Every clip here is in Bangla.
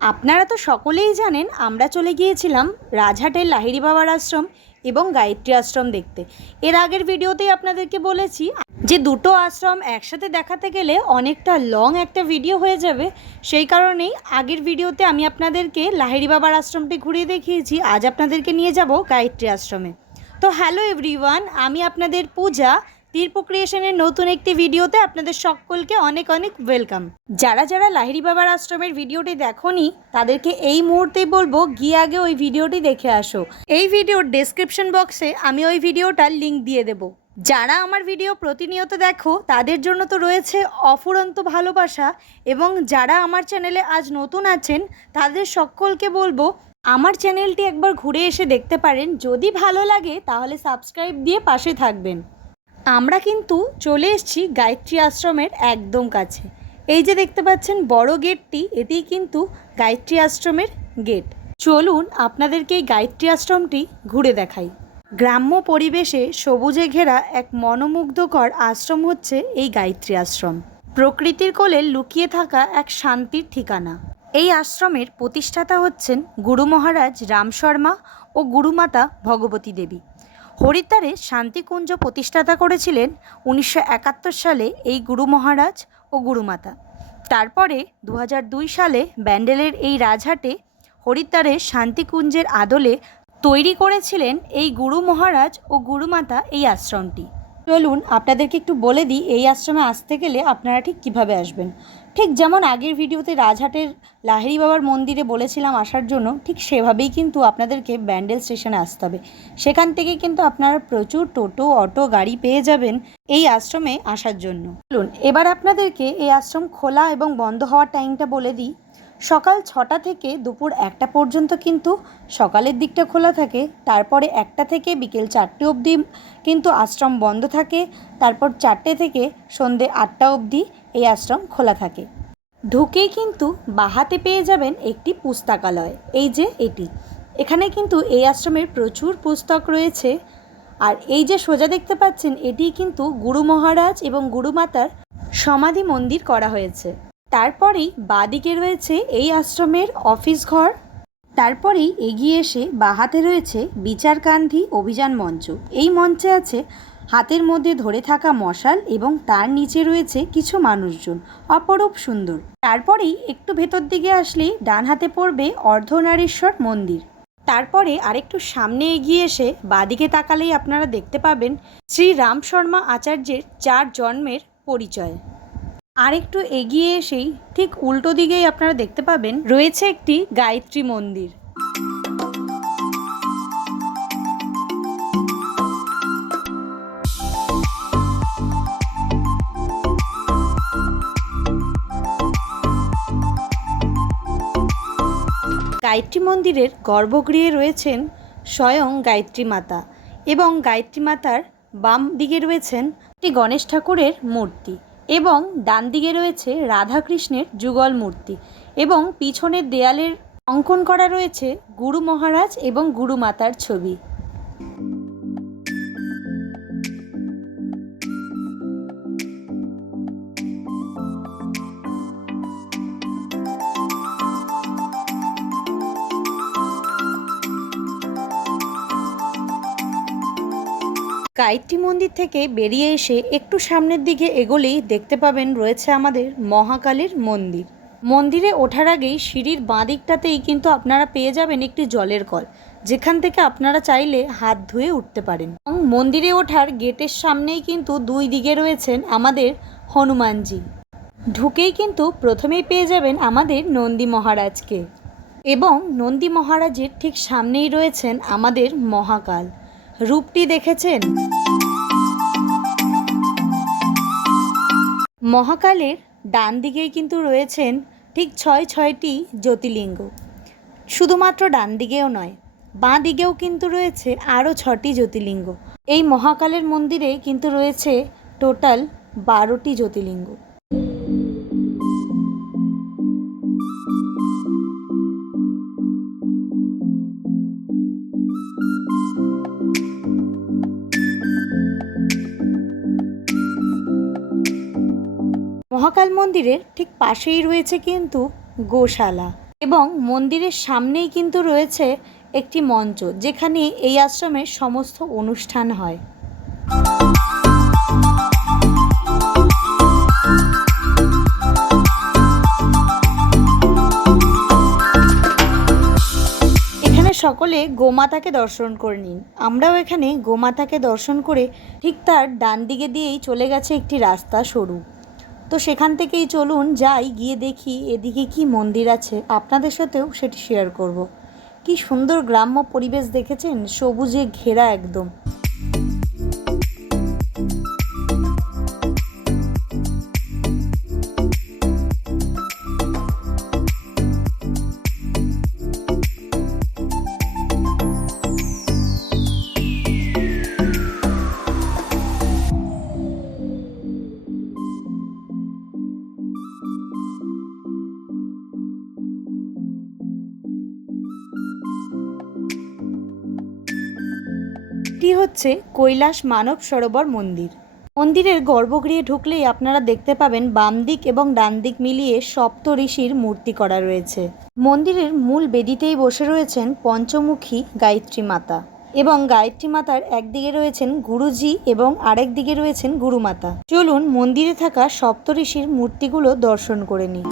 আপনারা তো সকলেই জানেন আমরা চলে গিয়েছিলাম রাজহাটের লাহিড়ী বাবার আশ্রম এবং গায়ত্রী আশ্রম দেখতে। এর আগের ভিডিওতেই আপনাদেরকে বলেছি যে দুটো আশ্রম একসাথে দেখাতে গেলে অনেকটা লং একটা ভিডিও হয়ে যাবে, সেই কারণেই আগের ভিডিওতে আমি আপনাদেরকে লাহিড়ী বাবার আশ্রমটি ঘুরিয়ে দেখিয়েছি। আজ আপনাদেরকে নিয়ে যাব গায়ত্রী আশ্রমে। তো হ্যালো এভরিওয়ান, আমি আপনাদের পূজা তীর্প ক্রিয়েশনের নতুন একটি ভিডিওতে আপনাদের সকলকে অনেক অনেক ওয়েলকাম। যারা যারা লাহিড়ী বাবার আশ্রমের ভিডিওটি দেখোনি তাদেরকে এই মুহূর্তেই বলবো গিয়ে আগে ওই ভিডিওটি দেখে আসো। এই ভিডিওর ডেসক্রিপশন বক্সে আমি ওই ভিডিওটার লিঙ্ক দিয়ে দেবো। যারা আমার ভিডিও প্রতিনিয়ত দেখো তাদের জন্য তো রয়েছে অফুরন্ত ভালোবাসা, এবং যারা আমার চ্যানেলে আজ নতুন আছেন তাদের সকলকে বলবো আমার চ্যানেলটি একবার ঘুরে এসে দেখতে পারেন। যদি ভালো লাগে তাহলে সাবস্ক্রাইব দিয়ে পাশে থাকবেন। আমরা কিন্তু চলে এসেছি গায়ত্রী আশ্রমের একদম কাছে। এই যে দেখতে পাচ্ছেন বড় গেটটি, এটিই কিন্তু গায়ত্রী আশ্রমের গেট। চলুন আপনাদেরকে এই গায়ত্রী আশ্রমটি ঘুরে দেখাই। গ্রাম্য পরিবেশে সবুজে ঘেরা এক মনোমুগ্ধকর আশ্রম হচ্ছে এই গায়ত্রী আশ্রম। প্রকৃতির কোলে লুকিয়ে থাকা এক শান্তির ঠিকানা। এই আশ্রমের প্রতিষ্ঠাতা হচ্ছেন গুরু মহারাজ রাম শর্মা ও গুরুমাতা ভগবতী দেবী। হরিদ্বারে শান্তিকুঞ্জ প্রতিষ্ঠাতা করেছিলেন 1971 সালে এই গুরু মহারাজ ও গুরুমাতা। তারপরে 2002 সালে ব্যান্ডেলের এই রাজহাটে হরিদ্বারের শান্তিকুঞ্জের আদলে তৈরি করেছিলেন এই গুরু মহারাজ ও গুরুমাতা এই আশ্রমটি। চলুন আপনাদেরকে একটু বলে দিই এই আশ্রমে আসতে গেলে আপনারা ঠিক কিভাবে আসবেন। ঠিক যেমন আগের ভিডিওতে রাজহাটের লাহিড়ী বাবার মন্দিরে বলেছিলাম আসার জন্য, ঠিক সেভাবেই কিন্তু আপনাদেরকে ব্যান্ডেল স্টেশনে আসতে হবে। সেখান থেকে কিন্তু আপনারা প্রচুর টোটো অটো গাড়ি পেয়ে যাবেন এই আশ্রমে আসার জন্য। চলুন এবার আপনাদেরকে এই আশ্রম খোলা এবং বন্ধ হওয়ার টাইমটা বলে দিই। সকাল 6টা থেকে দুপুর 1টা পর্যন্ত কিন্তু সকালের দিকটা খোলা থাকে। তারপরে 1টা থেকে বিকেল 4টে অবধি কিন্তু আশ্রম বন্ধ থাকে। তারপর 4টে থেকে সন্ধে 8টা অবধি এই আশ্রম খোলা থাকে। ঢুকেই কিন্তু বাহাতে পেয়ে যাবেন একটি পুস্তকালয়। এই যে এটি, এখানে কিন্তু এই আশ্রমের প্রচুর পুস্তক রয়েছে। আর এই যে সোজা দেখতে পাচ্ছেন এটি কিন্তু গুরু মহারাজ এবং গুরুমাতার সমাধি মন্দির করা হয়েছে। তারপরেই বাঁদিকে রয়েছে এই আশ্রমের অফিস ঘর। তারপরেই এগিয়ে এসে বাঁহাতে রয়েছে বিচারকান্ধি অভিযান মঞ্চ। এই মঞ্চে আছে হাতের মধ্যে ধরে থাকা মশাল এবং তার নিচে রয়েছে কিছু মানুষজন, অপরূপ সুন্দর। তারপরেই একটু ভেতর দিকে আসলেই ডান হাতে পড়বে অর্ধনারীশ্বর মন্দির। তারপরে আরেকটু সামনে এগিয়ে এসে বাঁদিকে তাকালেই আপনারা দেখতে পাবেন শ্রী রাম শর্মা আচার্যের 4 জন্মের পরিচয়। আরেকটু এগিয়ে এসেই ঠিক উল্টো দিকেই আপনারা দেখতে পাবেন রয়েছে একটি গায়ত্রী মন্দির। গায়ত্রী মন্দিরের গর্ভগৃহে রয়েছেন স্বয়ং গায়ত্রী মাতা, এবং গায়ত্রী মাতার বাম দিকে রয়েছেন একটি গণেশ ঠাকুরের মূর্তি, এবং ডান দিকে রয়েছে রাধাকৃষ্ণের যুগল মূর্তি, এবং পিছনের দেয়ালের অঙ্কন করা রয়েছে গুরু মহারাজ এবং গুরু মাতার ছবি। গায়ত্রী মন্দির থেকে বেরিয়ে এসে একটু সামনের দিকে এগোলেই দেখতে পাবেন রয়েছে আমাদের মহাকালীর মন্দির। মন্দিরে ওঠার আগেই সিঁড়ির বাঁ দিকটাতেই কিন্তু আপনারা পেয়ে যাবেন একটি জলের কল, যেখান থেকে আপনারা চাইলে হাত ধুয়ে উঠতে পারেন। এবং মন্দিরে ওঠার গেটের সামনেই কিন্তু দুই দিকে রয়েছেন আমাদের হনুমানজি। ঢুকেই কিন্তু প্রথমেই পেয়ে যাবেন আমাদের নন্দী মহারাজকে, এবং নন্দী মহারাজের ঠিক সামনেই রয়েছেন আমাদের মহাকাল। রূপটি দেখেছেন? মহাকালের ডান দিকেই কিন্তু রয়েছেন ঠিক 6টি জ্যোতির্লিঙ্গ। শুধুমাত্র ডান দিকেও নয়, বাঁ দিকেও কিন্তু রয়েছে আরও 6টি জ্যোতির্লিঙ্গ। এই মহাকালের মন্দিরে কিন্তু রয়েছে টোটাল 12টি জ্যোতির্লিঙ্গ। মহাকাল মন্দিরের ঠিক পাশেই রয়েছে কিন্তু গোশালা। এবং মন্দিরের সামনেই কিন্তু রয়েছে একটি মঞ্চ, যেখানে এই আশ্রমের সমস্ত অনুষ্ঠান হয়। এখানে সকলে গোমাতাকে দর্শন করে নিন। আমরাও এখানে গোমাতাকে দর্শন করে ঠিক তার ডান দিকে দিয়েই চলে গেছে একটি রাস্তা সরু। তো সেখান থেকেই চলুন যাই, গিয়ে দেখি এদিকে কি মন্দির আছে, আপনাদের সাথেও সেটি শেয়ার করব। কি সুন্দর গ্রাম্য পরিবেশ দেখেছেন, সবুজে ঘেরা একদম। এটি হচ্ছে কৈলাস মানব সরোবর মন্দির। মন্দিরের গর্ভগৃহে ঢুকলেই আপনারা দেখতে পাবেন বাম দিক এবং ডান দিক মিলিয়ে সপ্ত ঋষির মূর্তি করা রয়েছে। মন্দিরের মূল বেদিতেই বসে রয়েছেন পঞ্চমুখী গায়ত্রী মাতা, এবং গায়ত্রী মাতার একদিকে রয়েছেন গুরুজি এবং আরেক দিকে রয়েছেন গুরুমাতা। চলুন মন্দিরে থাকা সপ্ত ঋষির মূর্তিগুলো দর্শন করে নিই।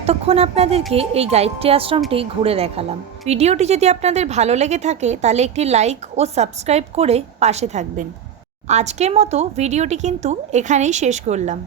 এতক্ষণ আপনাদেরকে এই গায়ত্রী আশ্রমটি ঘুরে দেখালাম। ভিডিওটি যদি আপনাদের ভালো লেগে থাকে তাহলে একটি লাইক ও সাবস্ক্রাইব করে পাশে থাকবেন। আজকের মতো ভিডিওটি কিন্তু এখানেই শেষ করলাম।